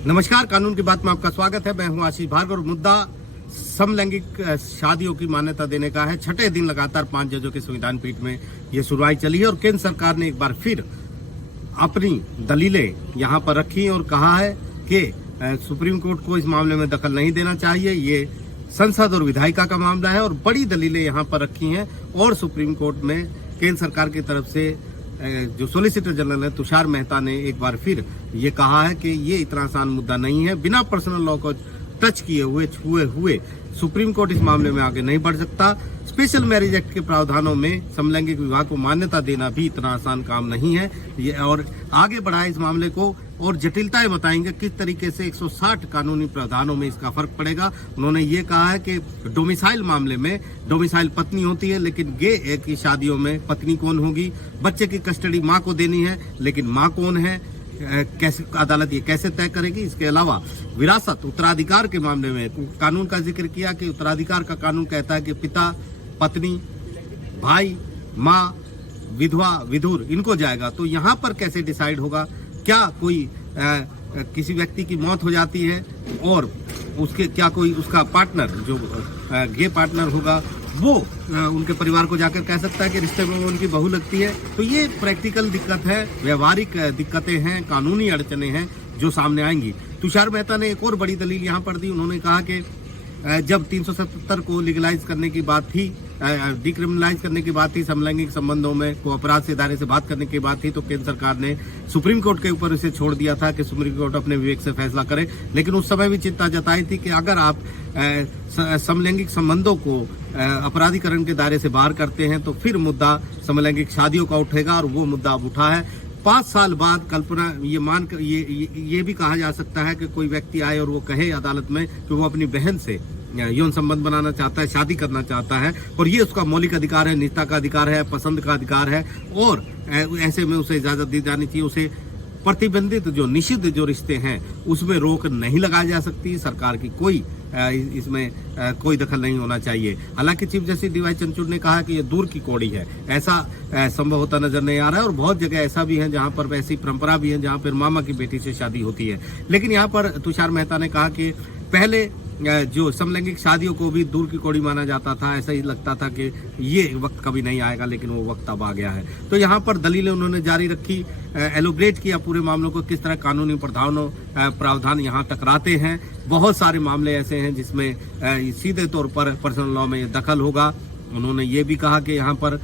नमस्कार, कानून की बात में आपका स्वागत है। मैं हूं आशीष भार्गव और मुद्दा समलैंगिक शादियों की मान्यता देने का है। छठे दिन लगातार 5 जजों की संविधान पीठ में ये सुनवाई चली है और केंद्र सरकार ने एक बार फिर अपनी दलीलें यहां पर रखी और कहा है कि सुप्रीम कोर्ट को इस मामले में दखल नहीं देना चाहिए। ये संसद और विधायिका का मामला है और बड़ी दलीलें यहां पर रखी हैं। और सुप्रीम कोर्ट में केंद्र सरकार की तरफ से जो सॉलिसिटर जनरल है तुषार मेहता ने एक बार फिर ये कहा है कि ये इतना आसान मुद्दा नहीं है। बिना पर्सनल लॉ को टच किए हुए छुए हुए सुप्रीम कोर्ट इस मामले में आगे नहीं बढ़ सकता। स्पेशल मैरिज एक्ट के प्रावधानों में समलैंगिक विवाह को मान्यता देना भी इतना आसान काम नहीं है। ये और आगे बढ़ाए इस मामले को और जटिलताएं बताएंगे किस तरीके से 160 कानूनी प्रावधानों में इसका फर्क पड़ेगा। उन्होंने ये कहा है कि डोमिसाइल मामले में डोमिसाइल पत्नी होती है, लेकिन गे की शादियों में पत्नी कौन होगी। बच्चे की कस्टडी माँ को देनी है, लेकिन माँ कौन है, कैसे अदालत ये कैसे तय करेगी। इसके अलावा विरासत उत्तराधिकार के मामले में कानून का जिक्र किया कि उत्तराधिकार का कानून कहता है कि पिता, पत्नी, भाई, माँ, विधवा, विधुर इनको जाएगा। तो यहाँ पर कैसे डिसाइड होगा। क्या कोई किसी व्यक्ति की मौत हो जाती है और उसके क्या कोई उसका पार्टनर जो गे पार्टनर होगा वो उनके परिवार को जाकर कह सकता है कि रिश्ते में वो उनकी बहू लगती है। तो ये प्रैक्टिकल दिक्कत है, व्यवहारिक दिक्कतें हैं, कानूनी अड़चने हैं जो सामने आएंगी। तुषार मेहता ने एक और बड़ी दलील यहाँ पर दी। उन्होंने कहा कि जब 377 को लीगलाइज करने की बात थी, डिक्रिमिनलाइज करने की बात थी, समलैंगिक संबंधों में को अपराध से दायरे से बात करने की बात थी, तो केंद्र सरकार ने सुप्रीम कोर्ट के ऊपर इसे छोड़ दिया था कि सुप्रीम कोर्ट अपने विवेक से फैसला करे। लेकिन उस समय भी चिंता जताई थी कि अगर आप समलैंगिक संबंधों को अपराधीकरण के दायरे से बाहर करते हैं तो फिर मुद्दा समलैंगिक शादियों का उठेगा और वो मुद्दा अब उठा है। 5 साल बाद कल्पना ये मानकर ये भी कहा जा सकता है कि कोई व्यक्ति आए और वो कहे अदालत में कि वो अपनी बहन से यौन संबंध बनाना चाहता है, शादी करना चाहता है और ये उसका मौलिक अधिकार है, निजता का अधिकार है, पसंद का अधिकार है और ऐसे में उसे इजाजत दी जानी चाहिए। उसे प्रतिबंधित जो निषिद्ध जो रिश्ते हैं उसमें रोक नहीं लगाई जा सकती। सरकार की कोई इसमें कोई दखल नहीं होना चाहिए। हालांकि चीफ जस्टिस डीवाई चंद्रचूड़ ने कहा कि ये दूर की कौड़ी है, ऐसा संभव होता नजर नहीं आ रहा है और बहुत जगह ऐसा भी है जहां पर ऐसी परंपरा भी है जहां पर मामा की बेटी से शादी होती है। लेकिन यहाँ पर तुषार मेहता ने कहा कि पहले जो समलैंगिक शादियों को भी दूर की कौड़ी माना जाता था, ऐसा ही लगता था कि ये वक्त कभी नहीं आएगा, लेकिन वो वक्त अब आ गया है। तो यहाँ पर दलीलें उन्होंने जारी रखी, एलोब्रेट किया पूरे मामलों को, किस तरह कानूनी प्रावधान यहाँ टकराते हैं। बहुत सारे मामले ऐसे हैं जिसमें सीधे तौर पर पर्सनल लॉ में दखल होगा। उन्होंने ये भी कहा कि यहाँ पर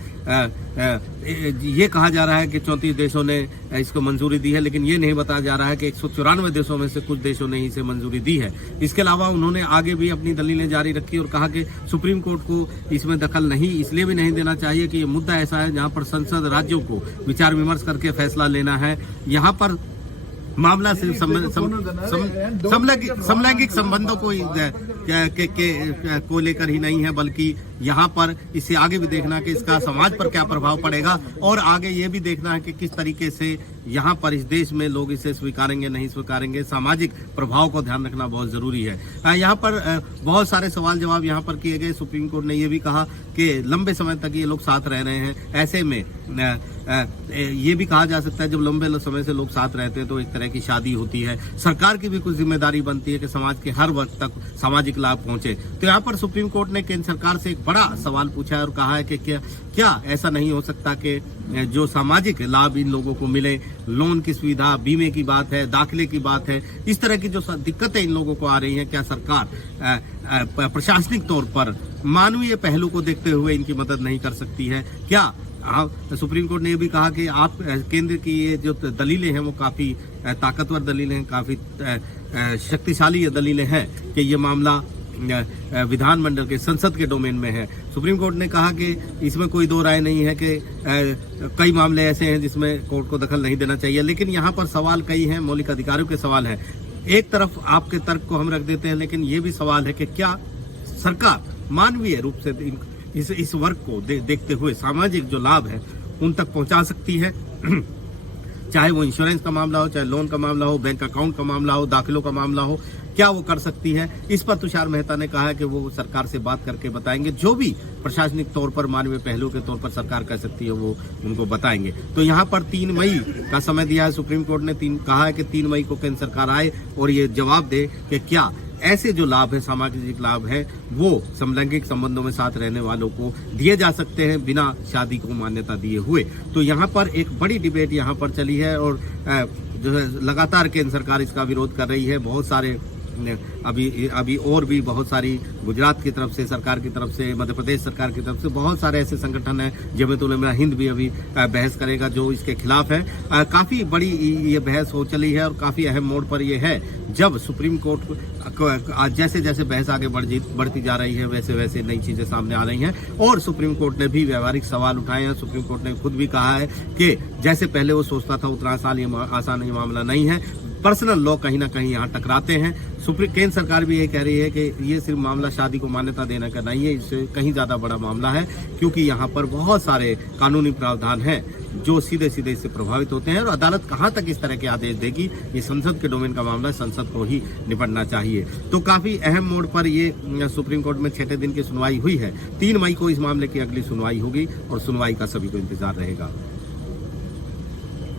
ये कहा जा रहा है कि 34 देशों ने इसको मंजूरी दी है, लेकिन ये नहीं बताया जा रहा है कि 194 देशों में से कुछ देशों ने इसे मंजूरी दी है। इसके अलावा उन्होंने आगे भी अपनी दलीलें जारी रखी और कहा कि सुप्रीम कोर्ट को इसमें दखल नहीं इसलिए भी नहीं देना चाहिए कि ये मुद्दा ऐसा है जहाँ पर संसद राज्यों को विचार विमर्श करके फैसला लेना है। यहाँ पर मामला सिर्फ समलैंगिक संबंधों को लेकर ही नहीं है, बल्कि यहाँ पर इससे आगे भी देखना कि इसका समाज पर क्या प्रभाव पड़ेगा और आगे ये भी देखना है कि किस तरीके से यहाँ पर इस देश में लोग इसे स्वीकारेंगे नहीं स्वीकारेंगे। सामाजिक प्रभाव को ध्यान रखना बहुत जरूरी है। यहाँ पर बहुत सारे सवाल जवाब यहाँ पर किए गए। सुप्रीम कोर्ट ने ये भी कहा कि लंबे समय तक ये लोग साथ रह रहे हैं, ऐसे में ये भी कहा जा सकता है जब लंबे समय से लोग साथ रहते हैं तो एक तरह की शादी होती है। सरकार की भी कुछ जिम्मेदारी बनती है कि समाज के हर वर्ग तक सामाजिक लाभ पहुंचे। तो यहाँ पर सुप्रीम कोर्ट ने केंद्र सरकार से एक बड़ा सवाल पूछा है और कहा है कि क्या ऐसा नहीं हो सकता कि जो सामाजिक लाभ इन लोगों को मिले, लोन की सुविधा, बीमे की बात है, दाखिले की बात है, इस तरह की जो दिक्कतें इन लोगों को आ रही हैं, क्या सरकार प्रशासनिक तौर पर मानवीय पहलू को देखते हुए इनकी मदद नहीं कर सकती है। क्या सुप्रीम कोर्ट ने यह भी कहा कि आप केंद्र की ये जो दलीलें हैं वो काफी ताकतवर दलीलें हैं, काफी शक्तिशाली दलीलें हैं कि ये मामला विधानमंडल के संसद के डोमेन में है। सुप्रीम कोर्ट ने कहा कि इसमें कोई दो राय नहीं है कि कई मामले ऐसे हैं जिसमें कोर्ट को दखल नहीं देना चाहिए, लेकिन यहाँ पर सवाल कई हैं, मौलिक अधिकारों के सवाल हैं। एक तरफ आपके तर्क को हम रख देते हैं, लेकिन ये भी सवाल है कि क्या सरकार मानवीय रूप से इस वर्ग को देखते हुए सामाजिक जो लाभ है उन तक पहुंचा सकती है। चाहे वो इंश्योरेंस का मामला हो, चाहे लोन का मामला हो, बैंक अकाउंट का मामला हो, दाखिलों का मामला हो, क्या वो कर सकती है। इस पर तुषार मेहता ने कहा है कि वो सरकार से बात करके बताएंगे, जो भी प्रशासनिक तौर पर मानवीय पहलू के तौर पर सरकार कर सकती है वो उनको बताएंगे। तो यहाँ पर 3 मई का समय दिया है सुप्रीम कोर्ट ने। कहा है कि 3 मई को केंद्र सरकार आए और ये जवाब दे कि क्या ऐसे जो लाभ है, सामाजिक लाभ है, वो समलैंगिक संबंधों में साथ रहने वालों को दिए जा सकते हैं बिना शादी को मान्यता दिए हुए। तो यहाँ पर एक बड़ी डिबेट यहाँ पर चली है और जो है लगातार केंद्र सरकार इसका विरोध कर रही है। बहुत सारे अभी और भी बहुत सारी गुजरात की तरफ से, सरकार की तरफ से, मध्य प्रदेश सरकार की तरफ से बहुत सारे ऐसे संगठन हैं। जमीयत उलमा हिंद भी अभी बहस करेगा जो इसके खिलाफ है। काफी बड़ी ये बहस हो चली है और काफी अहम मोड़ पर ये है जब सुप्रीम कोर्ट जैसे जैसे बहस आगे बढ़ती जा रही है वैसे वैसे नई चीजें सामने आ रही हैं और सुप्रीम कोर्ट ने भी व्यवहारिक सवाल उठाए हैं। सुप्रीम कोर्ट ने खुद भी कहा है कि जैसे पहले वो सोचता था उतना आसान ये मामला नहीं है। पर्सनल लॉ कहीं ना कहीं यहाँ टकराते हैं। केंद्र सरकार भी ये कह रही है कि ये सिर्फ मामला शादी को मान्यता देने का नहीं है, इससे कहीं ज्यादा बड़ा मामला है, क्योंकि यहाँ पर बहुत सारे कानूनी प्रावधान हैं जो सीधे सीधे इससे प्रभावित होते हैं और अदालत कहाँ तक इस तरह के आदेश देगी, ये संसद के डोमेन का मामला है, संसद को ही निपटना चाहिए। तो काफी अहम मोड़ पर ये सुप्रीम कोर्ट में 6 दिन की सुनवाई हुई है। 3 मई को इस मामले की अगली सुनवाई होगी और सुनवाई का सभी को इंतजार रहेगा।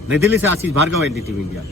नई दिल्ली से आशीष भार्गव, NDTV इंडिया।